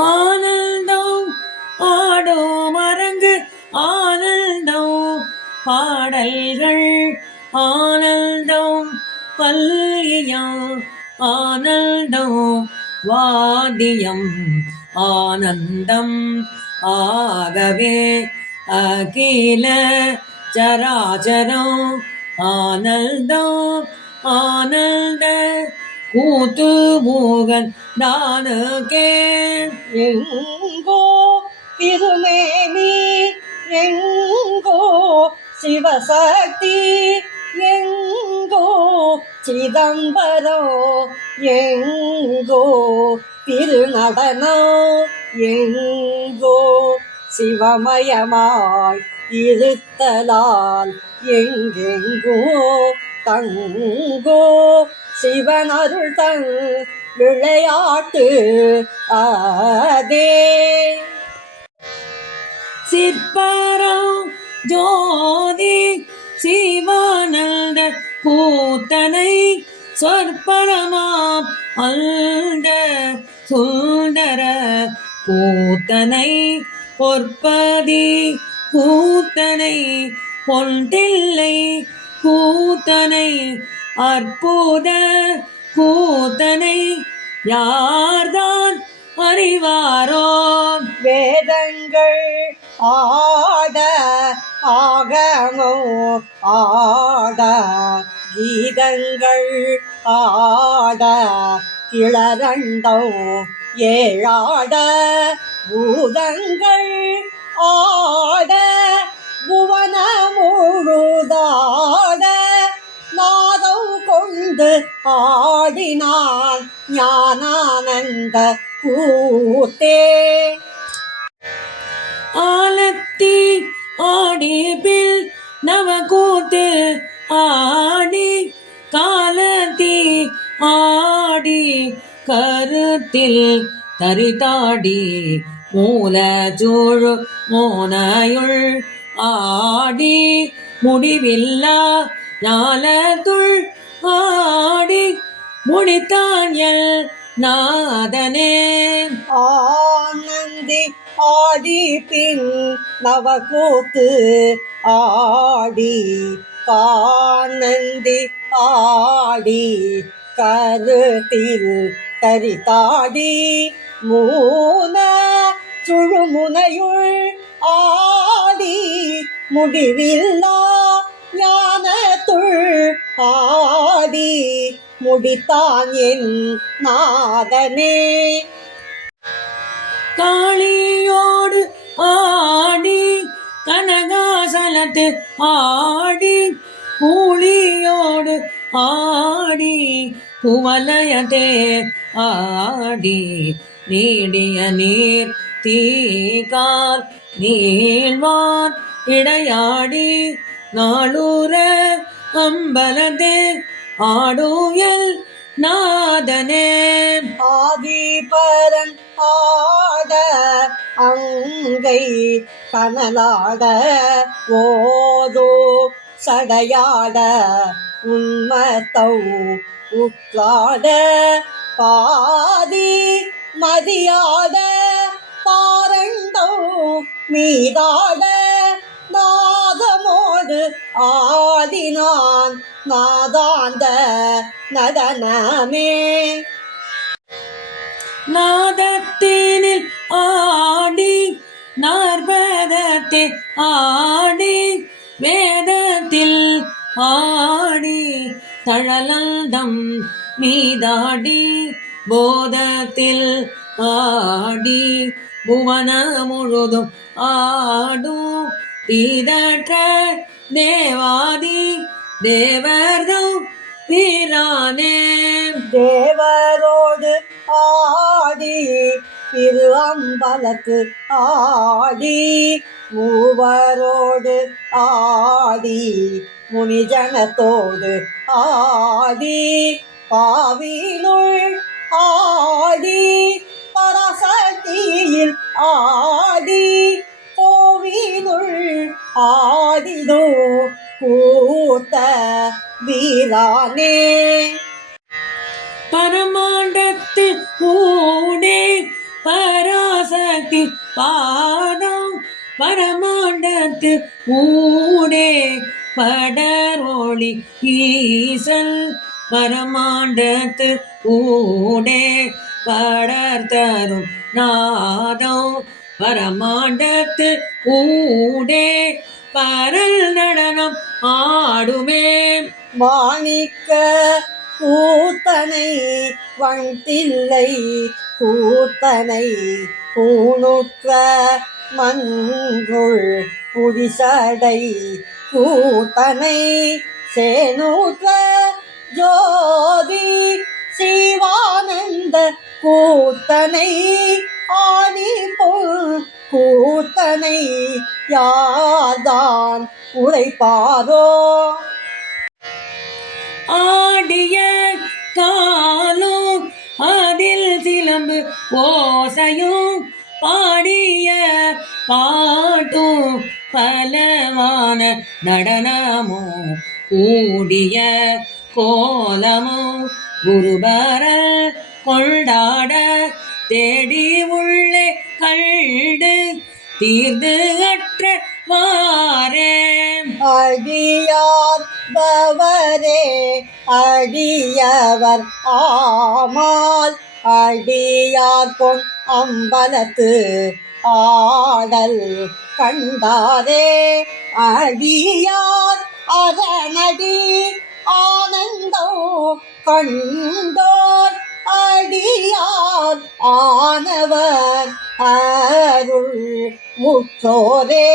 ஆனந்தம் ஆடும் அரங்கு ஆனந்தம் பாடல்கள் ஆனந்தம் பல்லியம் ஆனந்தம் வாத்தியம் ஆனந்தம் ஆகவே அகில சராச்சரம் ஆனந்தம் ஆனந்த கூத்து மூகன் தானுக்கே எங்கோ திருமேனி எங்கோ சிவசக்தி எங்கோ சிதம்பரம் எங்கோ திருநடனம் எங்கோ சிவமயமாய் இருத்தலால் எங்கெங்கோ தங்கோ சிவனருள் தன் விளையாட்டு அதே சிற்பரம் ஜோதி சிவானந்த கூத்தனை சொற்பரமாம் அந்த சுந்தர கூத்தனை பொற்பதி கூத்தனை பொன்தில்லை கூத்தனை அற்புத கூத்தனை யார்தான் அறிவாரோ வேதங்கள் ஆட ஆகமோ ஆட கீதங்கள் ஆட கிளரண்டோ ஏழாட பூதங்கள் ஆட புவன முழுதாட நாதம் கொண்டு ஆடினான் ஞானானந்த கூத்தே ஆலத்தி ஆடிபில் நவகூத்து ஆடி காலத்தி ஆடி கருத்தில் தரிதாடி மூலச்சூழு மோனையுள் ஆடி முடிவில்லா ஞாலத்துள் ஆடி முடித்தான் எல் நாதனே ஆனந்தி ஆடி பின் நவகூத்து ஆடி கானந்தி ஆடி கருத்தில் தரிதாடி மூன சுழுமுனையுள் ஆடி முடிவில்லா ஞானத்துள் ஆடி முடித்தான் என் நாதனே காளியோடு ஆடி கனகாசலத்து ஆடி கூலியோடு ஆடி குவலயத்தே ஆடி நீடிய நீர் தீகால் நீள்வான் இடையாடி நாளூர அம்பலத்தே ஆடுயல் நாதனே ஆதிபரன் ஆட அங்கை கனலாட ஓதோ சடையாட உண்மத்தௌ உட்காட பாதி மதியாட பாரண்டோ மீதாட நாதமோடு ஆடினான் நாதாந்த நடனமே நாதத்தினில் ஆடி நாற்பதத்தை ஆடி வேதத்தில் ஆடி தழலந்தம் மீதாடி போதத்தில் ஆடி புவன முழுதும் ஆடும் தீதற்ற தேவாதி தேவர்தம் வீரானே தேவரோடு ஆடி திரு அம்பலத்து ஆடி மூவரோடு ஆடி முனிஜனத்தோடு ஆடி பாவினுள் ஆடி பராசக்தியில் ஆடி கோவினுள் ஆடிதோ கூத்த வீரானே பரமாண்டத்து ஊடே பரா பரமேட்டி பாதம் பரமாண்டத்து ஊடே படரோளி ஈசல் பரமாண்டத்து ஊடே படர்தரும் நாதம் பரமாண்டத்து ஊடே பரல் நடனம் ஆடுமே மாணிக்க கூத்தனை வண்டில்லை கூத்தனை பூணுற்ற மன்றுள் புரிசடை கூத்தனை சேனூற்ற ஜோதி சிவானந்த கூத்தனை ஆடி பொல் கூத்தனை யார்தான் உரைப்பாரோ ஆடிய காலும் அதில் சிலம்பு ஓசையும் பாடிய பாட்டும் பலவான நடனமும் கூடிய கோலமும் குருபரல் கொண்டாட தேடி உள்ளே கண்டு தீர்ந்து அற்ற வாரே அடியார் பவரே அடியவர் ஆமால் அடியார் பொன் அம்பலத்து ஆடல் கண்டாரே அடியார் அரணடி ஆனந்தோ கண்டோர் அடியார் ஆனவர் அருள் முற்றோரே